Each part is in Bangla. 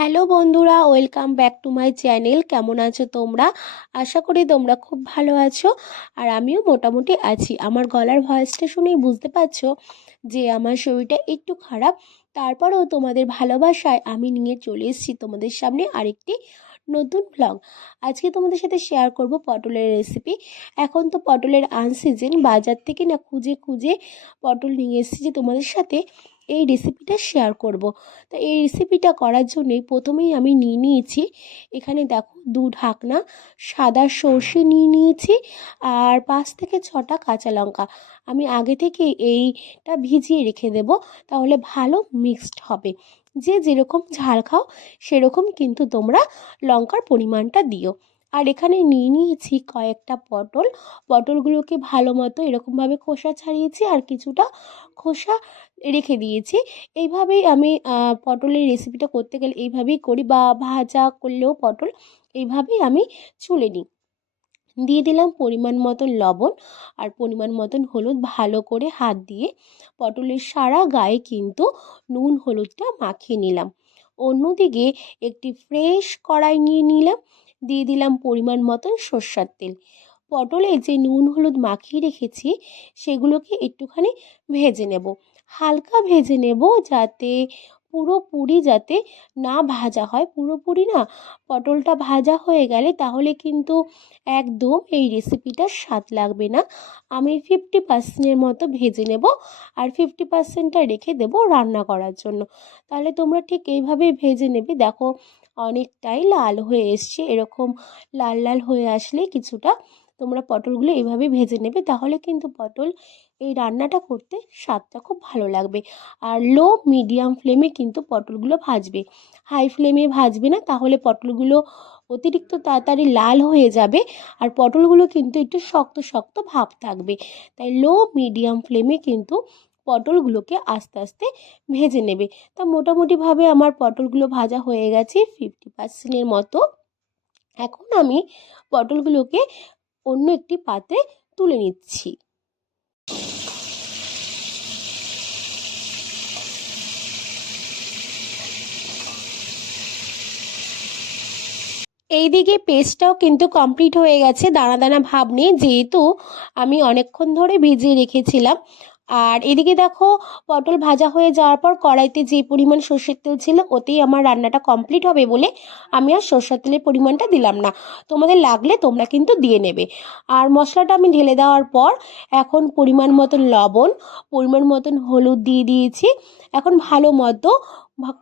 হ্যালো বন্ধুরা, welcome back to my channel. কেমন আছো তোমরা? আশা করি তোমরা খুব ভালো আছো। আর আমিও মোটামুটি আছি। আমার গলার ভয়েসটা শুনেই বুঝতে পারছ যে আমার শরীরটা একটু খারাপ। তারপরেও তোমাদের ভালোবাসায় আমি নিয়ে চলে এসেছি তোমাদের সামনে আরেকটি নতুন ব্লগ আজকে তোমাদের সাথে শেয়ার করব পটলের রেসিপি এখন তো পটলের আনসিজন বাজার থেকে না খুঁজে খুঁজে পটল নিয়ে এসেছি যে তোমাদের সাথে। এই রেসিপিটা শেয়ার করব। তো এই রেসিপিটা করার জন্যই প্রথমেই আমি নিয়ে নিয়েছি, এখানে দেখো দু ঢাকনা সাদা সর্ষে নিয়ে নিয়েছি আর পাঁচ থেকে ছটা কাঁচা লঙ্কা। আমি আগে থেকে এইটা ভিজিয়ে রেখে দেব, তাহলে ভালো মিক্সড হবে। যে যেরকম ঝাল খাও, সেরকম কিন্তু তোমরা লঙ্কার পরিমাণটা দিও। আর এখানে নিয়ে নিয়েছি কয়েকটা পটল। পটলগুলোকে ভালো মতো এরকমভাবে খোসা ছাড়িয়েছি আর কিছুটা খোসা রেখে দিয়েছি। এইভাবেই আমি পটলের রেসিপিটা করতে গেলে এইভাবেই করি বা ভাজা করলেও পটল এইভাবেই আমি চুলে নিই। দিয়ে দিলাম পরিমাণ মতন লবণ আর পরিমাণ মতন হলুদ ভালো করে হাত দিয়ে পটলের সারা গায়ে কিন্তু নুন হলুদটা মাখিয়ে নিলাম। অন্যদিকে একটি ফ্রেশ কড়াই নিয়ে নিলাম। দিয়ে দিলাম পরিমাণ মতন সর্ষার তেল। পটলে যে নুন হলুদ মাখিয়ে রেখেছি, সেগুলোকে একটুখানি ভেজে নেব। হালকা ভেজে নেব যাতে পুরোপুরি যাতে না ভাজা হয়। পুরোপুরি না, পটলটা ভাজা হয়ে গেলে তাহলে কিন্তু একদম এই রেসিপিটার স্বাদ লাগবে না। আমি ফিফটি পার্সেন্টের মতো ভেজে নেব আর ফিফটি পার্সেন্টটা রেখে দেবো রান্না করার জন্য। তাহলে তোমরা ঠিক এইভাবেই ভেজে নেবে। দেখো অনেকটাই লাল হয়ে এসছে। এরকম লাল লাল হয়ে আসলে কিছুটা তোমরা পটলগুলো এইভাবে ভেজে নেবে, তাহলে কিন্তু পটল এই রান্নাটা করতে স্বাদটা খুব ভালো লাগবে। আর লো মিডিয়াম ফ্লেমে কিন্তু পটলগুলো ভাজবে। হাই ফ্লেমে ভাজবে না, তাহলে পটলগুলো অতিরিক্ত তাড়াতাড়ি লাল হয়ে যাবে আর পটলগুলো কিন্তু একটু শক্ত শক্ত ভাব থাকবে। তাই লো মিডিয়াম ফ্লেমে কিন্তু পটলগুলোকে আস্তে আস্তে ভেজে নেবে। তা মোটামুটিভাবে আমার পটলগুলো ভাজা হয়ে গেছে ফিফটি পার্সেন্টের মতো। এখন আমি পটলগুলোকে অন্য একটি পাত্রে তুলে নিচ্ছি। এইদিকে পেস্টটাও কিন্তু কমপ্লিট হয়ে গেছে। দানা দানা ভাব নেই, যেহেতু আমি অনেকক্ষণ ধরে ভিজিয়ে রেখেছিলাম। আর এদিকে দেখো, পটল ভাজা হয়ে যাওয়ার পর কড়াইতে যে পরিমাণ সর্ষের তেল ছিল, ওতেই আমার রান্নাটা কমপ্লিট হবে বলে আমি আর সর্ষের তেলের পরিমাণটা দিলাম না। তোমাদের লাগলে তোমরা কিন্তু দিয়ে নেবে। আর মশলাটা আমি ঢেলে দেওয়ার পর এখন পরিমাণ মতন লবণ, পরিমাণ মতন হলুদ দিয়ে দিয়েছি। এখন ভালো মতো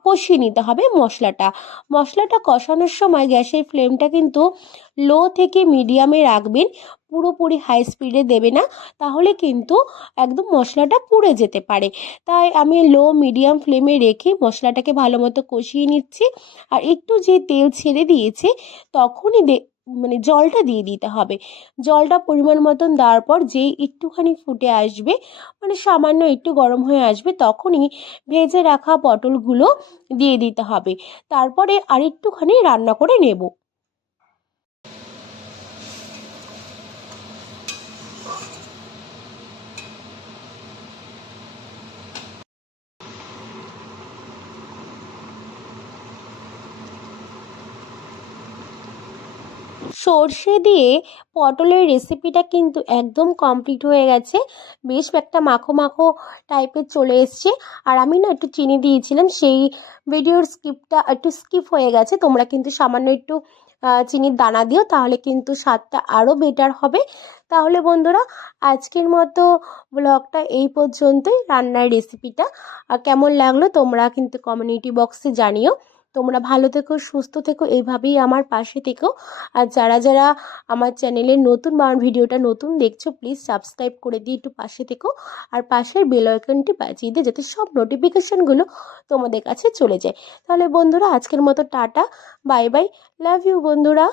কষিয়ে নিতে হবে মশলাটা। মশলাটা কষানোর সময় গ্যাসের ফ্লেমটা কিন্তু লো থেকে মিডিয়ামে রাখবেন। পুরোপুরি হাই স্পিডে দেবে না, তাহলে কিন্তু একদম মশলাটা পুড়ে যেতে পারে। তাই আমি লো মিডিয়াম ফ্লেমে রেখে মশলাটাকে ভালো মতো কষিয়ে নিচ্ছি। আর একটু যে তেল ছেড়ে দিয়েছে, তখনই দে মানে জলটা দিয়ে দিতে হবে। জলটা পরিমাণ মতন দেওয়ার পর যেই একটুখানি ফুটে আসবে মানে সামান্য একটু গরম হয়ে আসবে, তখনই ভেজে রাখা পটলগুলো দিয়ে দিতে হবে। তারপরে আর একটুখানি রান্না করে নেব। সর্ষে দিয়ে পটলের রেসিপিটা কিন্তু একদম কমপ্লিট হয়ে গেছে। বেশ একটা মাখো মাখো টাইপের চলে এসছে। আর আমি না একটু চিনি দিয়েছিলাম, সেই ভিডিওর স্কিপটা একটু স্কিপ হয়ে গেছে। তোমরা কিন্তু সামান্য একটু চিনির দানা দিও, তাহলে কিন্তু স্বাদটা আরও বেটার হবে। তাহলে বন্ধুরা, আজকের মতো ব্লগটা এই পর্যন্তই। রান্নার রেসিপিটা কেমন লাগল তোমরা কিন্তু কমিউনিটি বক্সে জানিও। তোমরা ভালো থেকো, সুস্থ থেকো, এইভাবেই আমার পাশে থেকো। আর যারা যারা আমার চ্যানেলে নতুন বা আমার ভিডিওটা নতুন দেখছ প্লিজ সাবস্ক্রাইব করে দিয়ে একটু পাশে থেকো। আর পাশের বেল আইকনটি বাজিয়ে দিয়ে যাতে সব নোটিফিকেশানগুলো তোমাদের কাছে চলে যায়। তাহলে বন্ধুরা, আজকের মতো tata bye bye love you বন্ধুরা।